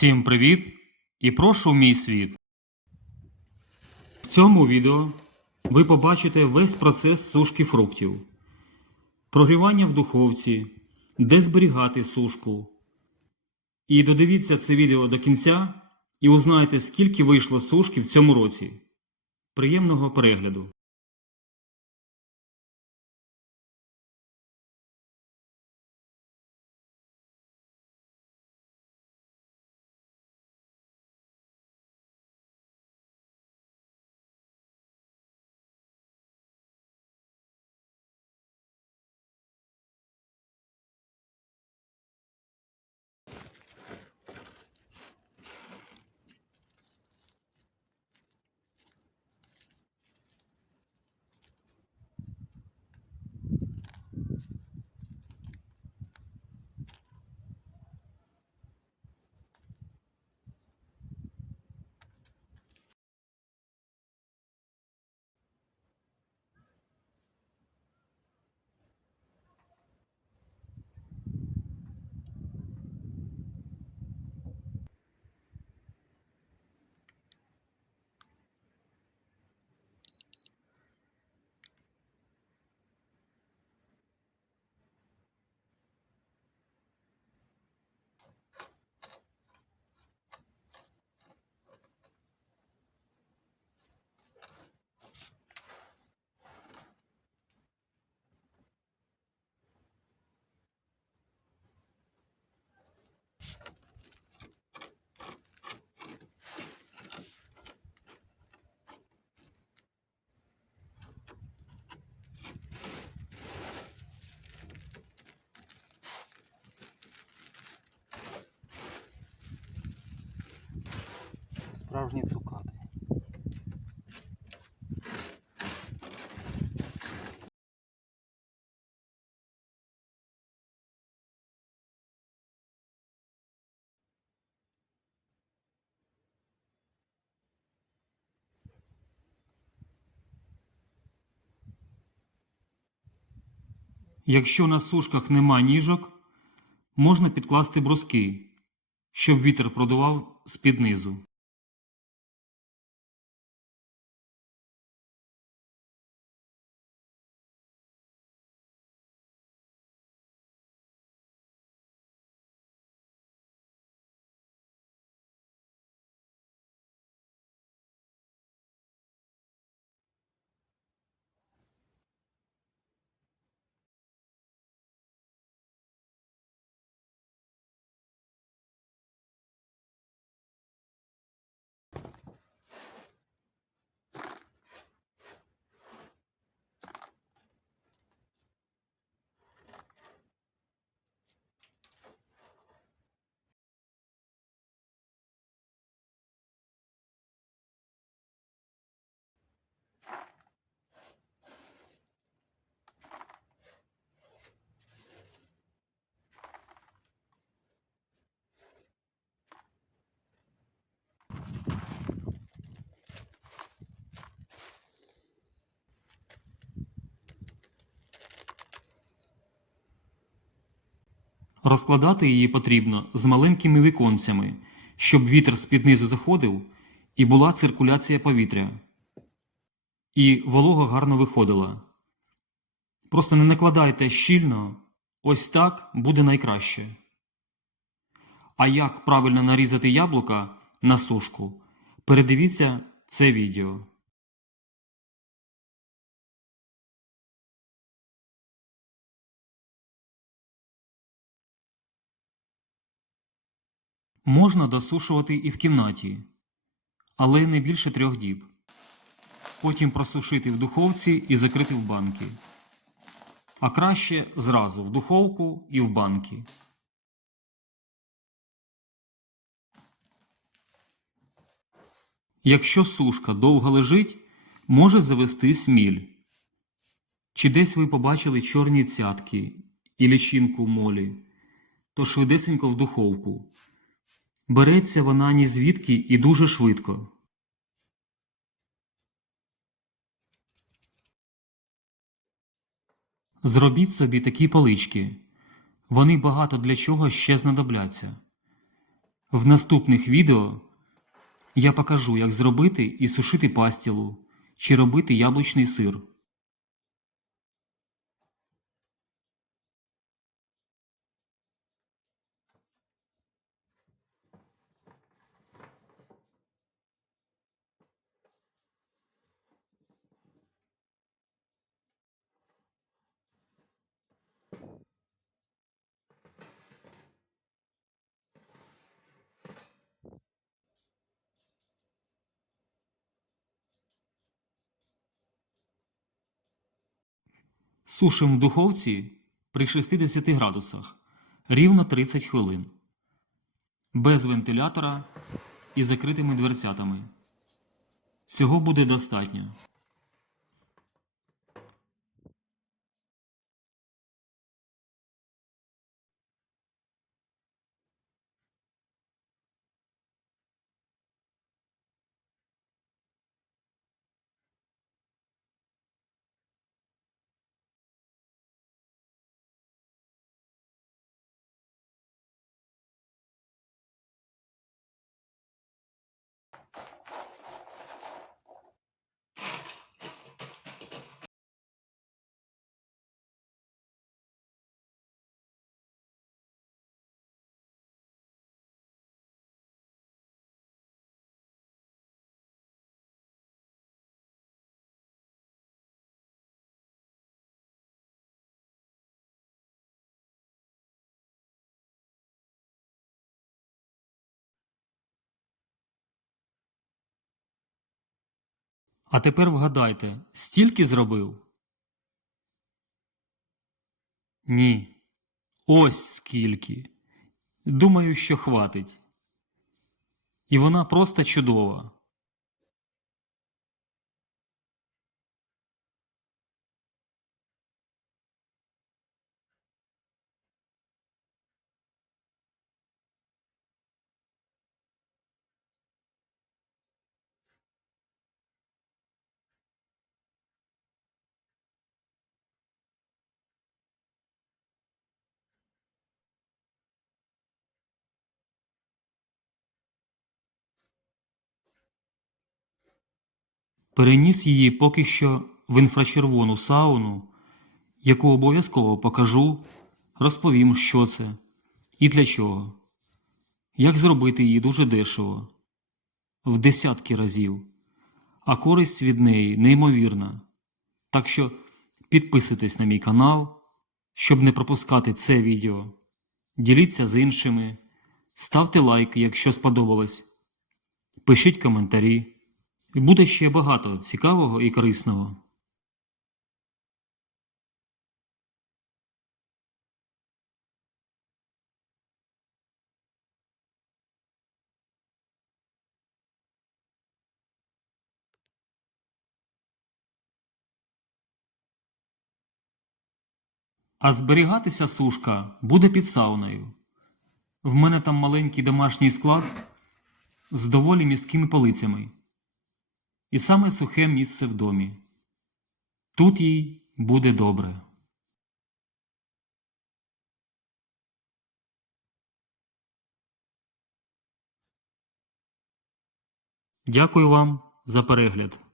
Всім привіт і прошу в мій світ. В цьому відео ви побачите весь процес сушки фруктів, прогрівання в духовці, де зберігати сушку. І додивіться це відео до кінця і узнаєте, скільки вийшло сушки в цьому році. Приємного перегляду! Справжні цукати. Якщо на сушках нема ніжок, можна підкласти бруски, щоб вітер продував з-під низу. Розкладати її потрібно з маленькими віконцями, щоб вітер з-під низу заходив і була циркуляція повітря. І волога гарно виходила. Просто не накладайте щільно, ось так буде найкраще. А як правильно нарізати яблука на сушку, передивіться це відео. Можна досушувати і в кімнаті, але не більше трьох діб. Потім просушити в духовці і закрити в банки. А краще зразу в духовку і в банки. Якщо сушка довго лежить, може завести сміль. Чи десь ви побачили чорні цятки і лічинку молі, то швидесенько в духовку. Береться вона ні звідки і дуже швидко. Зробіть собі такі полички. Вони багато для чого ще знадобляться. В наступних відео я покажу, як зробити і сушити пастілу чи робити яблучний сир. Сушимо в духовці при 60 градусах рівно 30 хвилин. Без вентилятора і закритими дверцятами. Цього буде достатньо. А тепер вгадайте, стільки зробив? Ні. Ось скільки. Думаю, що хватить. І вона просто чудова. Переніс її поки що в інфрачервону сауну, яку обов'язково покажу, розповім, що це і для чого. Як зробити її дуже дешево, в десятки разів, а користь від неї неймовірна. Так що підписуйтесь на мій канал, щоб не пропускати це відео. Діліться з іншими, ставте лайк, якщо сподобалось, пишіть коментарі. І буде ще багато цікавого і корисного. А зберігатися сушка буде під сауною. В мене там маленький домашній склад з доволі місткими полицями. І саме сухе місце в домі. Тут їй буде добре. Дякую вам за перегляд.